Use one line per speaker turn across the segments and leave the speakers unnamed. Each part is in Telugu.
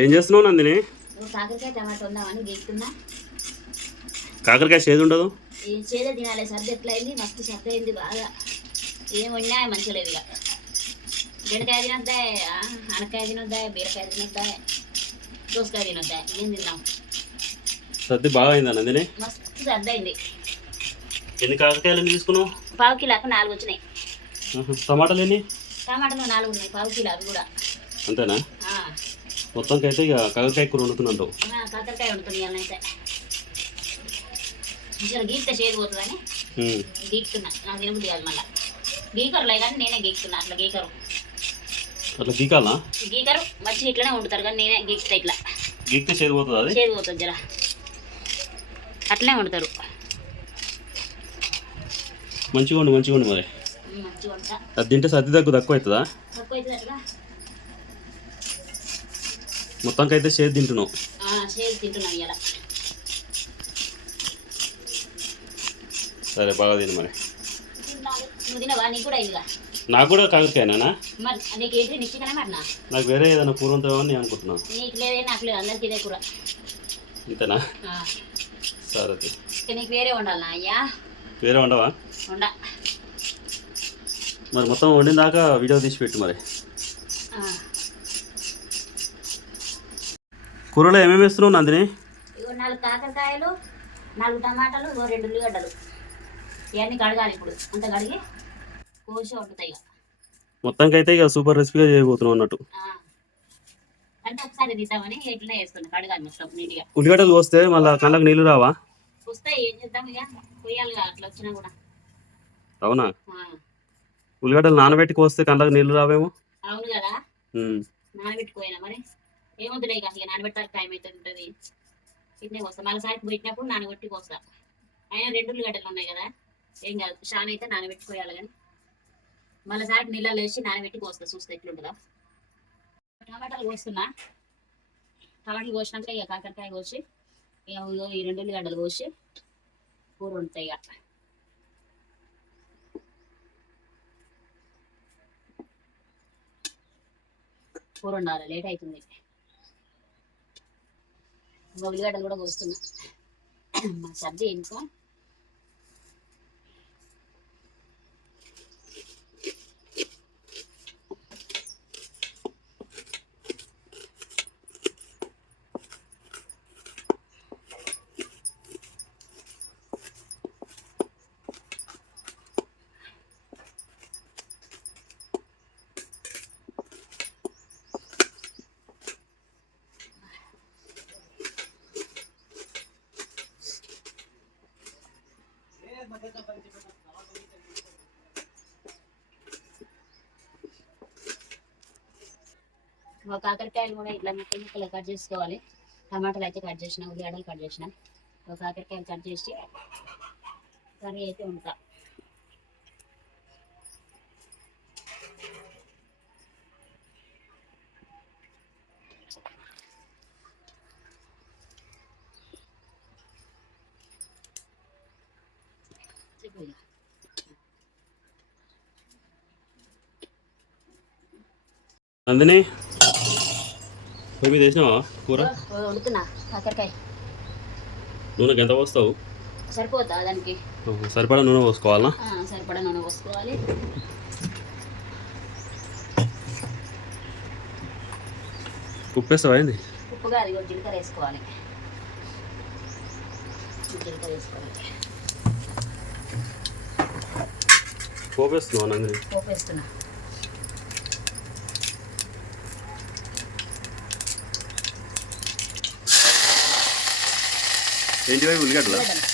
ఏం చేస్తున్నావు నందిని?
కాకరకాయ టమాటా
కాకరకాయ చేదు ఉండదు?
చేద తినాలి సర్ది ఎట్లా అయింది మస్తు సర్ది అయింది బాగా. ఏం వండినా మంచిగా లేదు ఇక. బెండకాయ తినొద్దా అనకాయ బీరకాయ దోసకాయ ఏం తిన్నాం
సర్ది బాగా అయిందా నందిని?
మస్తు సర్ది అయింది.
ఎన్ని కాకరకాయలు తీసుకున్నావు?
పావు కిలోకు నాలుగు వచ్చినాయి.
టమాటాలు ఎన్ని?
టమాటాలు నాలుగు ఉన్నాయి పావు కిలో అవి కూడా.
అంతేనా?
ఆ,
మొత్తానికి అయితే ఇక కాకరకాయ కూర వండుతున్నావు
ఆ, కాకరకాయ ఉంటుంది అయితే గీక్తే చేదు పోతుందని? నాకు తినబుద్ధి కాదు మళ్ళీ. గీకరులే కానీ నేనే అట్లా గీకరు.
అట్లా గీకాలా
గీకరు మంచిగా ఇట్లనే వండుతారు కానీ నేనే గీక్తా ఇట్లా.
గీక్తే చేదు పోతుంది అది?
చేదు పోతుంది జర. అట్లనే వండుతారు.
మంచిగా ఉండి మంచిగా ఉండి మరి. అది తింటే సర్ది దగ్గు తక్కువ అవుతుందా
తక్కువ అవుతుంది అట్లా
మొత్తానికి అయితే చేదు తింటున్నావు సరే బాగా తిను మరి.
నీకు కూడా
కాకరకాయనా?
మరి నీకు
వేరే ఏదైనా కూర అని నేను అనుకుంటున్నాను. ఇంతేనా? సరే
నీకు వేరే వండాలనా అయ్యా?
వేరే ఉండవా
వండ.
మరి మొత్తం వండిన దాకా వీడియో తీసి పెట్టు మరి
ఆ,
కూరలో ఏమేమి వేస్తున్నావు నందిని?
ఇగో నాలుగు కాకరకాయలు నాలుగు టమాటాలు ఇగో రెండు ఉల్లిగడ్డలు. ఇవన్నీ కడగాలి ఇప్పుడు. అంత కడిగి కోసి వండుతాయి ఇక
మొత్తానికి అయితే ఇక సూపర్ రెసిపీగా చేయబోతున్నావు అన్నట్టు.
అంటే ఒకసారి తీద్దామని ఇట్లనే వేస్తున్నా కడగాలి మొత్తం నీట్గా.
ఉల్లిగడ్డలు కోస్తే మళ్ళీ కళ్ళకి నీళ్ళు రావా?
వస్తాయి ఏం చేద్దాం ఇక కొయ్యాలిగా అట్లా వచ్చినా కూడా.
అవునా? ఉల్లిగడ్డలు నానబెట్టి కోస్తే కళ్ళకి నీళ్ళు రావేమో?
అవును కదా. నానబెట్టుకోయినా మరి? ఏముంది లేక ఇక నానబెట్టాలి టైం అయితే ఉంటుంది ఇట్నే కోస్తా మళ్ళీ సారికి పెట్టినప్పుడు నానబెట్టి కోస్తా అయినా రెండు ఉల్లిగడ్డలు ఉన్నాయి కదా. ఏం కాదు. షాన్ అయితే నానబెట్టుకోవాలి కానీ. మళ్ళీ సారికి నీళ్ళలో వేసి నానబెట్టి కోస్తా చూస్తే ఎట్లుంటుందా. టమాటాలు కోస్తున్నా. టమాటాలు కోసినాక ఇక కాకరకాయ కోసి ఇక ఈ రెండు ఉల్లిగడ్డలు కోసి కూర ఉంటాయి ఇక. కూర ఉండాలి లేట్ అవుతుంది. ఇంకా ఉల్లిగడ్డలు కూడా కోస్తున్నా. మా సర్ది ఇంకా కాకరకాయలు కూడా ఇట్లా ముక్కలు ముక్కలు కట్ చేసుకోవాలి. టమాటాలు అయితే కట్ చేసిన ఉల్లిగడ్డలు కట్ చేసిన. ఒక కాకరకాయలు కట్ చేసి కర్రీ అయితే ఉంటా చెప్పు
నందిని? పొయ్యి మీద వేసినావా కూర
వండుతున్నా కాకరకాయ.
నూనెకి ఎంత పోస్తావు?
సరిపోద్దా దానికి?
సరిపడా నూనె పోసుకోవాలా?
సరిపడా నూనె పోసుకోవాలి.
ఉప్పు వేస్తావా ఏంది
ఉప్పుగా అది జీలకర్ర వేసుకోవాలి. జీలకర్ర వేసుకోవాలి.
పోపు వేస్తున్నావా నందిని?
పోపు వేస్తున్నా
ఏంటి వైపు ఉల్లిగడ్డలా
ఉల్లిగడ్డలు.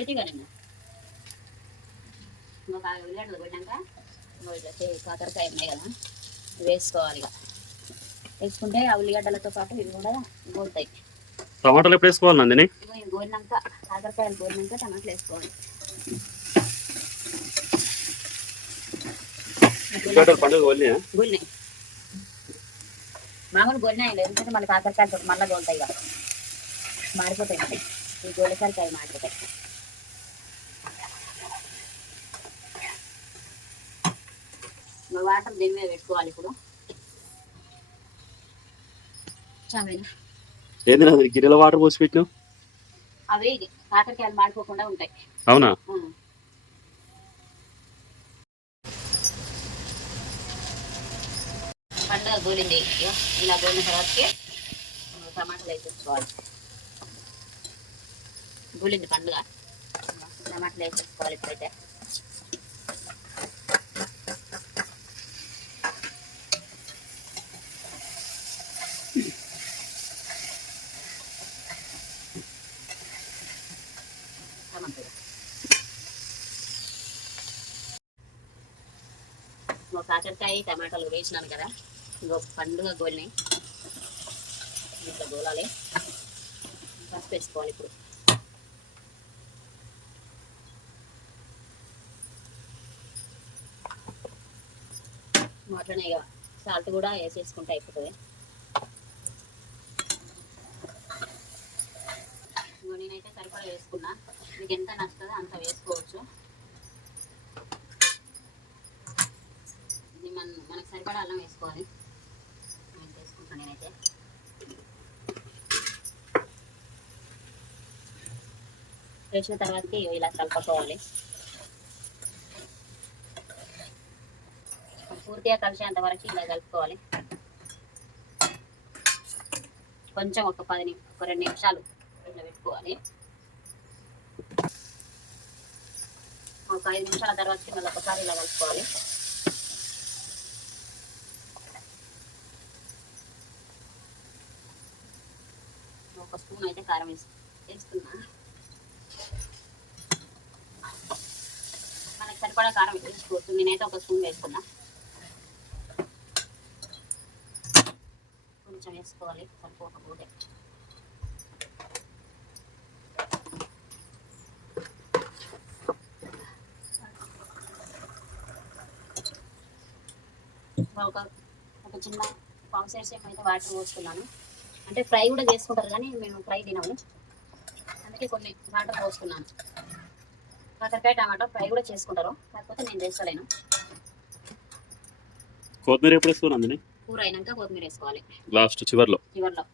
ఉల్లిగడ్డలు వేసి ఒక ఉల్లిగడ్డలు కొట్టాక ఇంకో ఇట్లా కాకరకాయ ఉన్నాయి కదా వేసుకోవాలి ఇక. వేసుకుంటే ఆ ఉల్లిగడ్డలతో పాటు ఇవి కూడా గోలుతాయి
టమాటాలు ఎప్పుడు వేసుకోవాలి నందిని?
గోలినాక కాకరకాయలు గోలినాక టమాటాలు వేసుకోవాలి. మామూలు గోలినాయి ఎందుకంటే మళ్ళీ కాకరకాయలు మళ్ళీ గోలుతాయి కదా మాడిపోతాయి. మరి. ఈ అవి మాడిపోతాయి. వాటర్ దీని మీద పెట్టుకోవాలి ఇప్పుడు.
ఏంది నాది? గిన్నెల వాటర్ పోసి పెట్టినావు?
అవి కాకరకాయలు మాడిపోకుండా ఉంటాయి.
అవునా.
పండుగ గోలింది ఇలా గోలిన తర్వాతకి టమాటాలు వేసేసుకోవాలి గోలింది పండుగ. టమాటాలు వేసేసుకోవాలి ఇప్పుడైతే. కాకరకాయ టమాటాలు వేసినాను కదా. ఇంకో పండుగ గోలిని. ఇట్లా గోలాలి. పసుపు వేసుకోవాలి ఇప్పుడు. అట్లనే ఇక సాల్ట్ కూడా వేసేసుకుంటే అయిపోతుంది. ఇంకో నేనైతే సరిపడా వేసుకున్నా. మీకు ఎంత నచ్చుతుందో అంత వేసుకోవచ్చు. ఇది మన మనకు సరిపడా అల్లం వేసుకోవాలి. వేసుకుంటాను నేనైతే. వేసిన తర్వాతకి ఇలా కలుపుకోవాలి. పూర్తిగా కలిసేంత వరకు ఇలా కలుపుకోవాలి. కొంచెం ఒక పది ఒక రెండు నిమిషాలు ఇట్లా పెట్టుకోవాలి. ఒక ఐదు నిమిషాల తర్వాత మళ్ళీ ఒకసారి ఇలా కలుపుకోవాలి. ఒక స్పూన్ అయితే కారం వేసి మనకి సరిపడా కారం వేసుకోవచ్చు. నేనైతే ఒక స్పూన్ వేసుకున్నా. కొంచెం వేసుకోవాలి. సరిపోకపోతే. ఒక ఒక చిన్న పావు సైడ్ సేపు అయితే వాటర్ పోసుకున్నాను అంటే ఫ్రై కూడా చేసుకుంటారు కానీ మేము ఫ్రై తినము. అందుకే కొన్ని వాటర్ పోసుకున్నాను. కాకరకాయ టమాటో ఫ్రై కూడా చేసుకుంటారు. కాకపోతే నేను చేస్తలేను.
కొత్తిమీర ఎప్పుడు అందుని
కూర అయినాక కొత్తిమీర వేసుకోవాలి.
లాస్ట్ చివర్లో.
చివర్లో.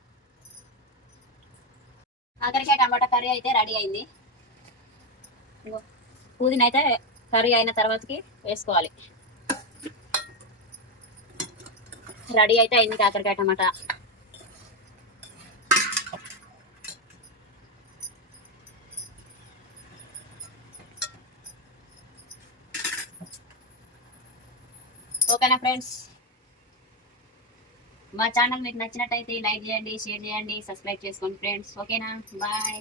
కాకరకాయ టమాటా కర్రీ అయితే రెడీ అయింది. పుదీనా అయితే కర్రీ అయిన తర్వాతకి వేసుకోవాలి. రెడీ అయితే అయింది కాకరకాయ టమాటా. ఓకేనా ఫ్రెండ్స్? మా ఛానల్ మీకు నచ్చినట్టయితే లైక్ చేయండి షేర్ చేయండి సబ్స్క్రైబ్ చేసుకోండి ఫ్రెండ్స్. ఓకేనా? బాయ్.